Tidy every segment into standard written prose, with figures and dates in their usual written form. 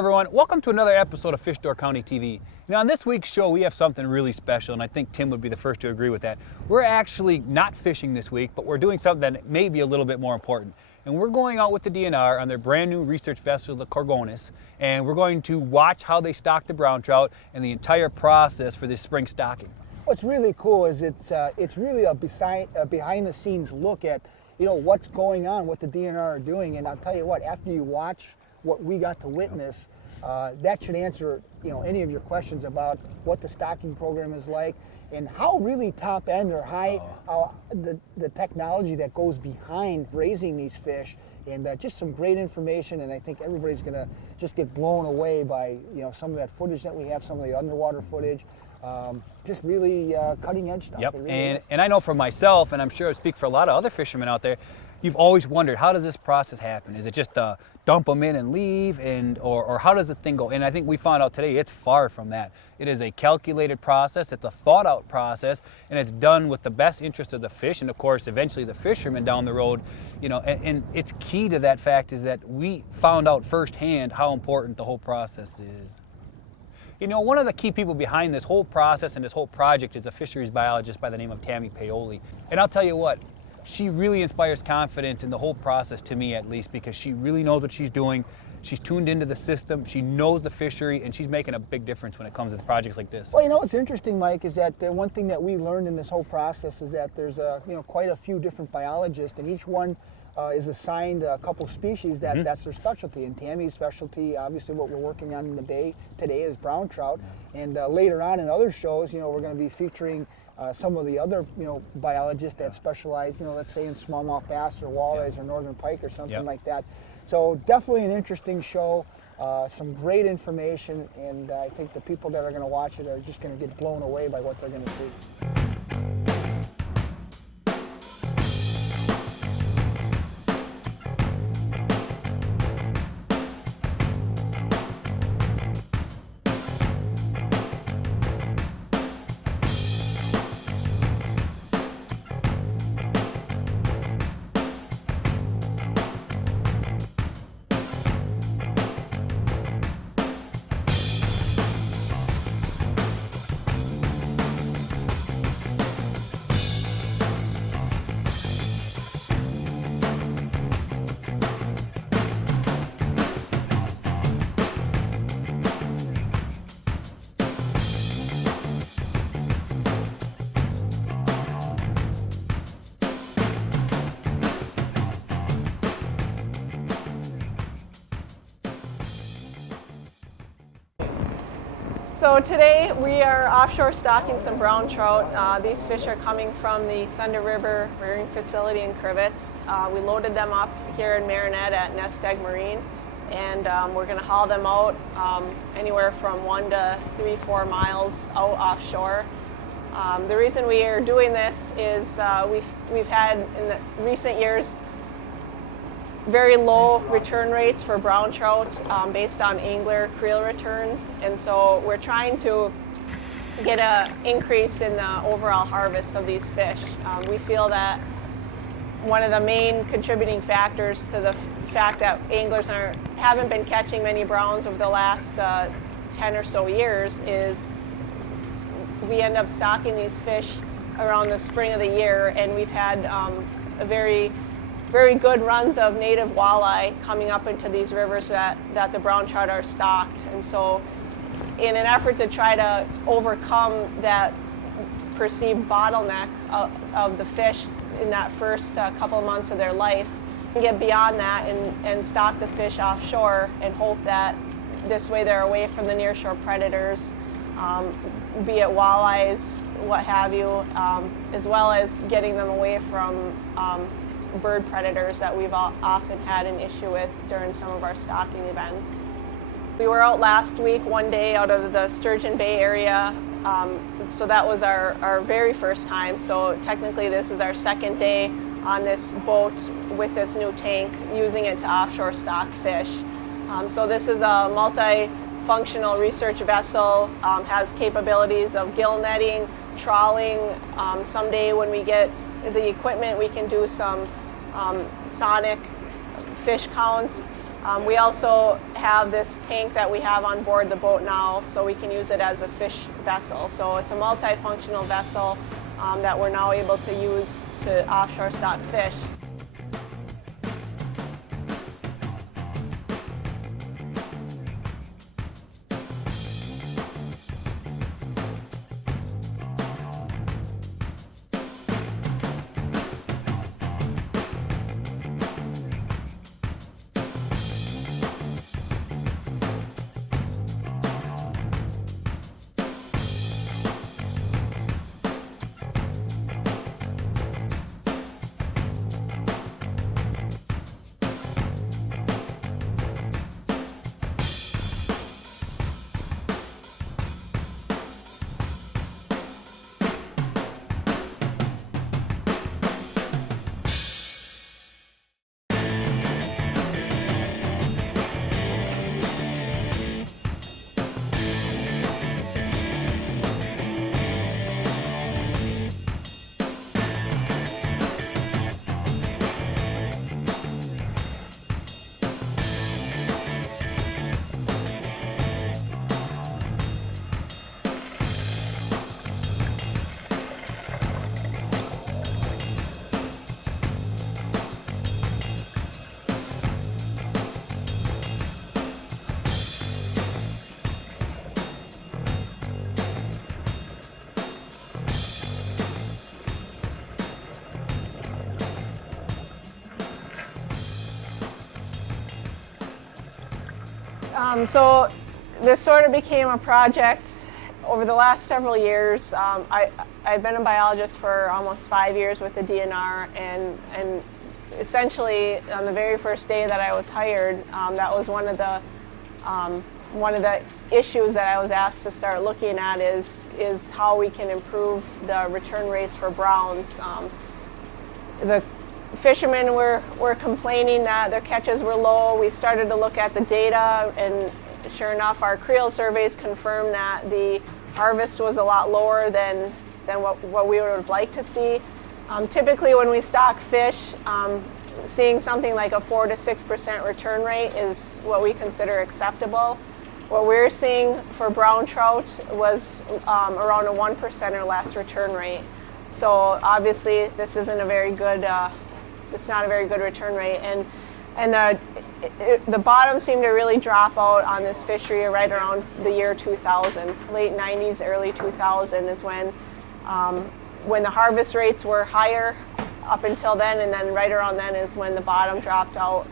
everyone, welcome to another episode of Fish Door County TV. Now on this week's show we have something really special, and I think Tim would be the first to agree with that. We're actually not fishing this week, but we're doing something that may be a little bit more important. And we're going out with the DNR on their brand new research vessel, the Gorgonis, and we're going to watch how they stock the brown trout and the entire process for this spring stocking. What's really cool is it's really a behind the scenes look at what's going on, what the DNR are doing, and I'll tell you what, after you watch what we got to witness, that should answer any of your questions about what the stocking program is like and how really top end or high the technology that goes behind raising these fish, and just some great information. And I think everybody's gonna just get blown away by some of that footage that we have, some of the underwater footage. Just really cutting edge stuff. Yep, really and I know for myself, and I'm sure I speak for a lot of other fishermen out there, you've always wondered, how does this process happen? Is it just dump them in and leave, or how does the thing go? And I think we found out today it's far from that. It is a calculated process, it's a thought out process, and it's done with the best interest of the fish and of course eventually the fishermen down the road. And it's key to that fact is that we found out firsthand how important the whole process is. One of the key people behind this whole process and this whole project is a fisheries biologist by the name of Tammy Paoli. And I'll tell you what, she really inspires confidence in the whole process, to me at least, because she really knows what she's doing. She's tuned into the system, she knows the fishery, and she's making a big difference when it comes to projects like this. Well, what's interesting, Mike, is that the one thing that we learned in this whole process is that there's quite a few different biologists, and each one is assigned a couple species that's their specialty. And Tammy's specialty, obviously what we're working on in the bay today, is brown trout. And later on in other shows, we're going to be featuring some of the other biologists that specialize, let's say in smallmouth bass or walleyes or northern pike or something like that. So definitely an interesting show, some great information, and I think the people that are going to watch it are just going to get blown away by what they're going to see. So today we are offshore stocking some brown trout. These fish are coming from the Thunder River Rearing Facility in Crivets. We loaded them up here in Marinette at Nest Egg Marine, and we're going to haul them out anywhere from 1 to 3-4 miles out offshore. The reason we are doing this is we've had in the recent years very low return rates for brown trout based on angler creel returns, and so we're trying to get an increase in the overall harvest of these fish. We feel that one of the main contributing factors to the fact that anglers haven't been catching many browns over the last 10 or so years is we end up stocking these fish around the spring of the year, and we've had a very good runs of native walleye coming up into these rivers that the brown trout are stocked. And so in an effort to try to overcome that perceived bottleneck of the fish in that first couple of months of their life, and get beyond that and stock the fish offshore and hope that this way they're away from the nearshore predators, be it walleyes, what have you, as well as getting them away from bird predators that we've often had an issue with during some of our stocking events. We were out last week one day out of the Sturgeon Bay area, so that was our very first time. So technically this is our second day on this boat with this new tank, using it to offshore stock fish. So this is a multi-functional research vessel, has capabilities of gill netting, trawling. Someday when we get the equipment, we can do some sonic fish counts. We also have this tank that we have on board the boat now, so we can use it as a fish vessel. So it's a multifunctional vessel that we're now able to use to offshore stock fish. So this sort of became a project over the last several years. I've been a biologist for almost 5 years with the DNR, and essentially on the very first day that I was hired, that was one of the issues that I was asked to start looking at is how we can improve the return rates for browns. The fishermen were complaining that their catches were low. We started to look at the data, and sure enough, our creel surveys confirmed that the harvest was a lot lower than what we would have liked to see. Typically, when we stock fish, seeing something like a 4 to 6% return rate is what we consider acceptable. What we're seeing for brown trout was around a 1% or less return rate. So obviously, this isn't a very good. It's not a very good return rate, and the bottom seemed to really drop out on this fishery right around the year 2000. Late 90s, early 2000 is when the harvest rates were higher up until then, and then right around then is when the bottom dropped out.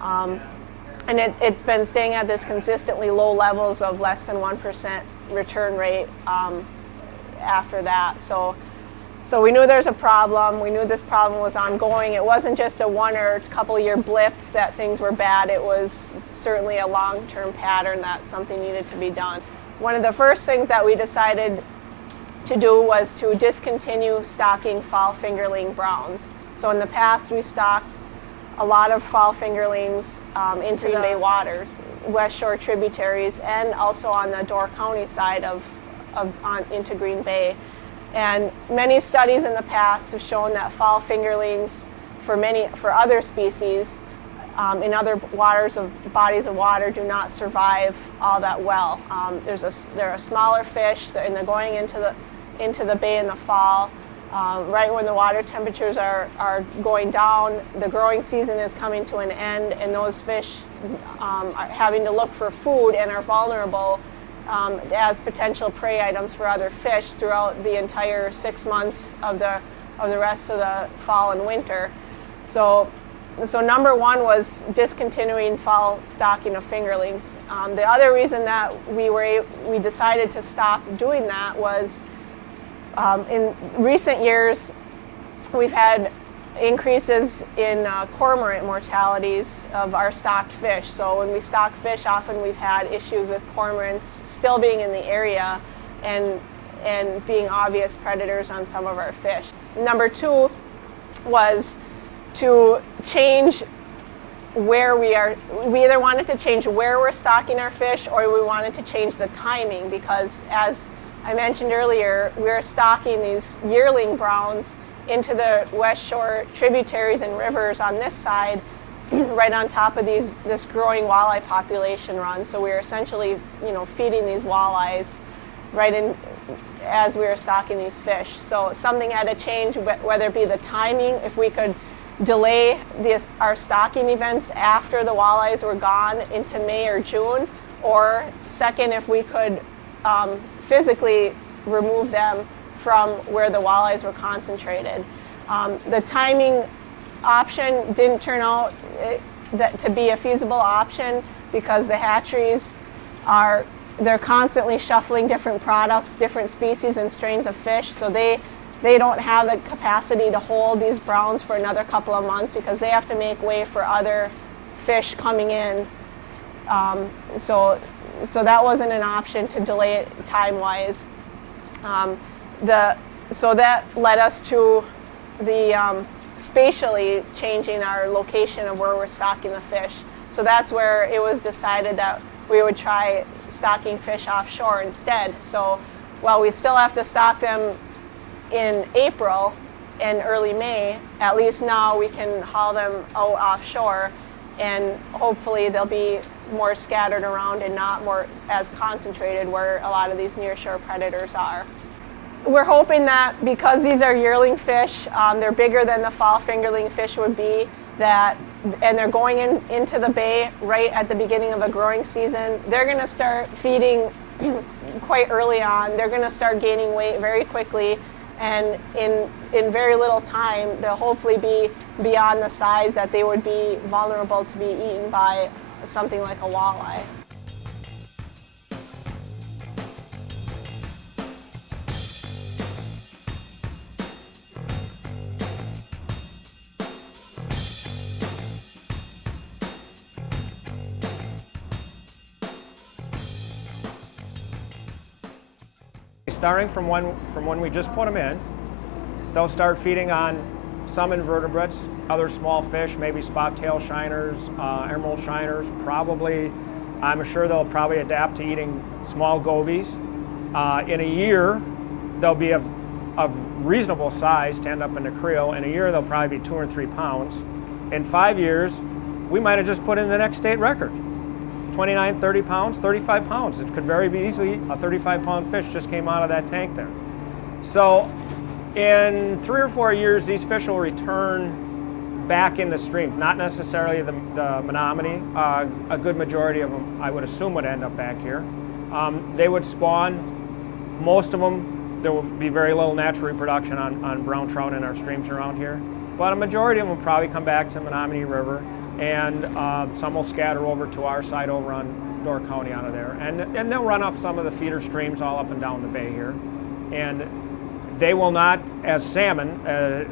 And it's been staying at this consistently low levels of less than 1% return rate after that. So we knew there's a problem. We knew this problem was ongoing. It wasn't just a 1 or couple year blip that things were bad. It was certainly a long-term pattern that something needed to be done. One of the first things that we decided to do was to discontinue stocking fall fingerling browns. So in the past, we stocked a lot of fall fingerlings into the Bay waters, West Shore tributaries, and also on the Door County side into Green Bay. And many studies in the past have shown that fall fingerlings for other species in other bodies of water do not survive all that well. They're a smaller fish, and they're going into the bay in the fall. Right when the water temperatures are going down, the growing season is coming to an end, and those fish are having to look for food and are vulnerable as potential prey items for other fish throughout the entire 6 months of the rest of the fall and winter. So number one was discontinuing fall stocking of fingerlings. The other reason that we decided to stop doing that was in recent years we've had increases in cormorant mortalities of our stocked fish. So when we stock fish, often we've had issues with cormorants still being in the area and being obvious predators on some of our fish. Number two was to change where we are. We either wanted to change where we're stocking our fish, or we wanted to change the timing, because as I mentioned earlier, we're stocking these yearling browns into the West Shore tributaries and rivers on this side, right on top of this growing walleye population run. So we were essentially, feeding these walleyes right in as we were stocking these fish. So something had to change, whether it be the timing, if we could delay our stocking events after the walleyes were gone into May or June, or second, if we could physically remove them from where the walleyes were concentrated. The timing option didn't turn out to be a feasible option because the hatcheries they're constantly shuffling different products, different species and strains of fish, so they don't have the capacity to hold these browns for another couple of months because they have to make way for other fish coming in. So that wasn't an option to delay it time-wise. So that led us to the spatially changing our location of where we're stocking the fish. So that's where it was decided that we would try stocking fish offshore instead. So while we still have to stock them in April and early May, at least now we can haul them out offshore, and hopefully they'll be more scattered around and not more as concentrated where a lot of these nearshore predators are. We're hoping that because these are yearling fish, they're bigger than the fall fingerling fish would be, and they're going into the bay right at the beginning of a growing season, they're going to start feeding quite early on. They're going to start gaining weight very quickly, and in very little time, they'll hopefully be beyond the size that they would be vulnerable to be eaten by something like a walleye. Starting from when we just put them in, they'll start feeding on some invertebrates, other small fish, maybe spot-tail shiners, emerald shiners, probably. I'm sure they'll probably adapt to eating small gobies. In a year, they'll be of reasonable size to end up in the creel. In a year, they'll probably be 2 or 3 pounds. In 5 years, we might have just put in the next state record. 29, 30 pounds, 35 pounds. It could very easily, a 35-pound fish just came out of that tank there. So in 3 or 4 years, these fish will return back in the stream, not necessarily the Menominee. A good majority of them, I would assume, would end up back here. They would spawn. Most of them, there will be very little natural reproduction on brown trout in our streams around here. But a majority of them will probably come back to the Menominee River, and some will scatter over to our side over on Door County out of there. And they'll run up some of the feeder streams all up and down the bay here. And they will not, as salmon,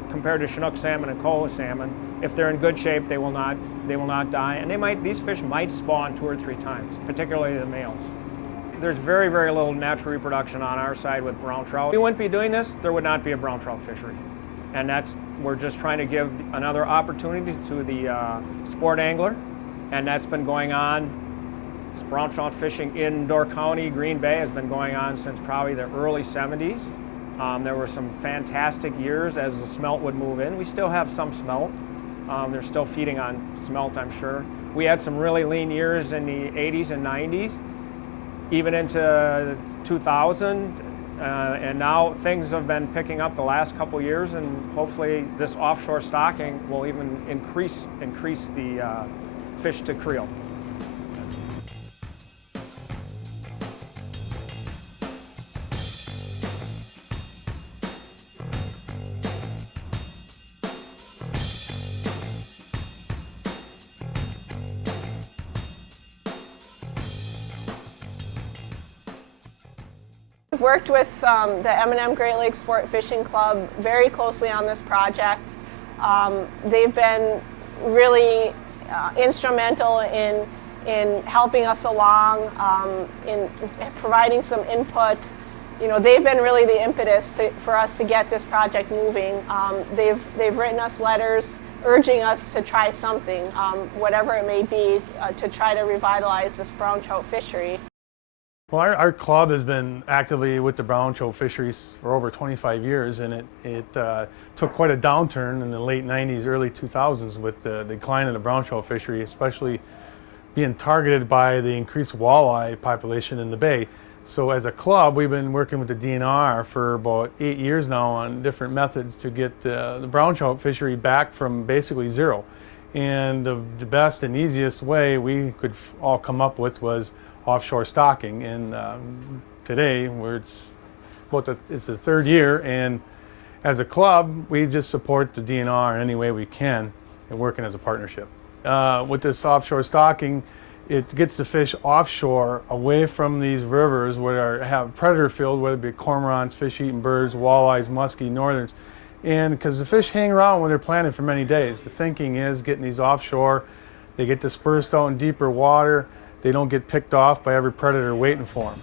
compared to Chinook salmon and Kola salmon, if they're in good shape, they will not die. And these fish might spawn 2 or 3 times, particularly the males. There's very, very little natural reproduction on our side with brown trout. If we wouldn't be doing this, there would not be a brown trout fishery. And we're just trying to give another opportunity to the sport angler, and that's been going on. This brown trout fishing in Door County, Green Bay, has been going on since probably the early 70s. There were some fantastic years as the smelt would move in. We still have some smelt. They're still feeding on smelt, I'm sure. We had some really lean years in the 80s and 90s, even into 2000. And now things have been picking up the last couple years, and hopefully this offshore stocking will even increase the fish to creel. We've worked with the M&M Great Lakes Sport Fishing Club very closely on this project. They've been really instrumental in helping us along, in providing some input. They've been really the impetus for us to get this project moving. They've written us letters urging us to try something, whatever it may be, to try to revitalize this brown trout fishery. Well, our club has been actively with the brown trout fisheries for over 25 years, and it took quite a downturn in the late 90s, early 2000s with the decline of the brown trout fishery, especially being targeted by the increased walleye population in the bay. So as a club, we've been working with the DNR for about 8 years now on different methods to get the brown trout fishery back from basically zero. And the best and easiest way we could all come up with was offshore stocking. And today, it's the third year, and as a club, we just support the DNR in any way we can and working as a partnership. With this offshore stocking, it gets the fish offshore, away from these rivers where have predator filled, whether it be cormorants, fish-eating birds, walleyes, muskie, northerns. And because the fish hang around when they're planted for many days, the thinking is getting these offshore, they get dispersed out in deeper water, they don't get picked off by every predator waiting for them.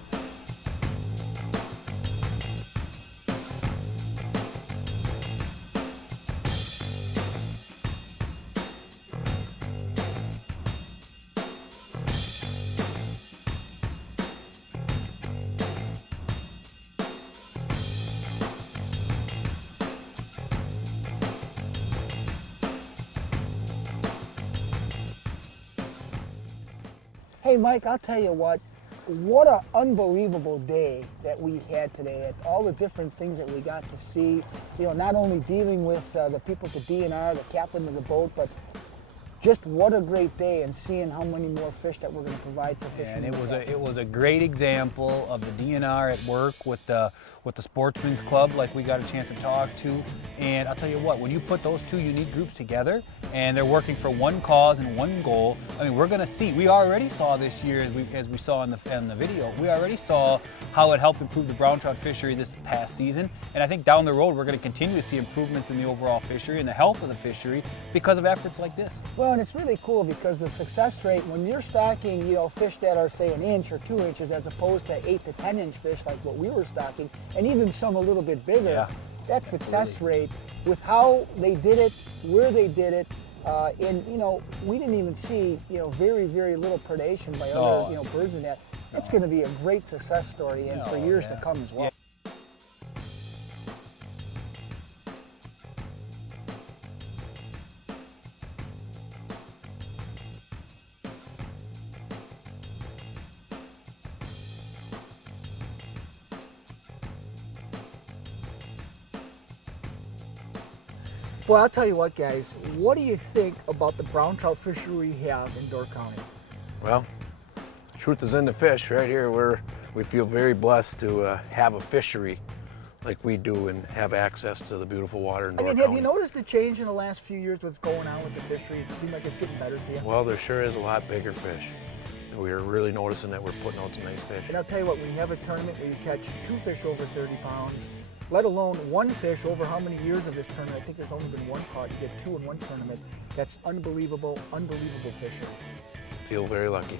Hey Mike, I'll tell you what an unbelievable day that we had today, at all the different things that we got to see. You know, not only dealing with the people at the DNR, the captain of the boat, but just what a great day, and seeing how many more fish that we're going to provide for fishing. And it was a great example of the DNR at work with the Sportsman's Club, like we got a chance to talk to. And I'll tell you what, when you put those two unique groups together and they're working for one cause and one goal, I mean, we're going to see. We already saw this year, as we saw in the video, we already saw how it helped improve the brown trout fishery this past season. And I think down the road, we're going to continue to see improvements in the overall fishery and the health of the fishery because of efforts like this. Well, and it's really cool because the success rate, when you're stocking, you know, fish that are say 1 inch or 2 inches, as opposed to 8 to 10 inch fish like what we were stocking, and even some a little bit bigger, Yeah, that success rate with how they did it, where they did it, and you know, we didn't even see, you know, very, very little predation by other, you know, birds in that. It's going to be a great success story, and for years to come as well. Yeah. Well, I'll tell you what, guys, what do you think about the brown trout fishery we have in Door County? Well, truth is in the fish. Right here, we feel very blessed to have a fishery like we do and have access to the beautiful water in Door County. Have you noticed the change in the last few years, what's going on with the fisheries? It seems like it's getting better to you. Well, there sure is a lot bigger fish. We are really noticing that we're putting out some nice fish. And I'll tell you what, when you have a tournament where you catch 2 fish over 30 pounds, let alone 1 fish over how many years of this tournament? I think there's only been 1 caught. You get 2 in 1 tournament. That's unbelievable, unbelievable fishing. Feel very lucky.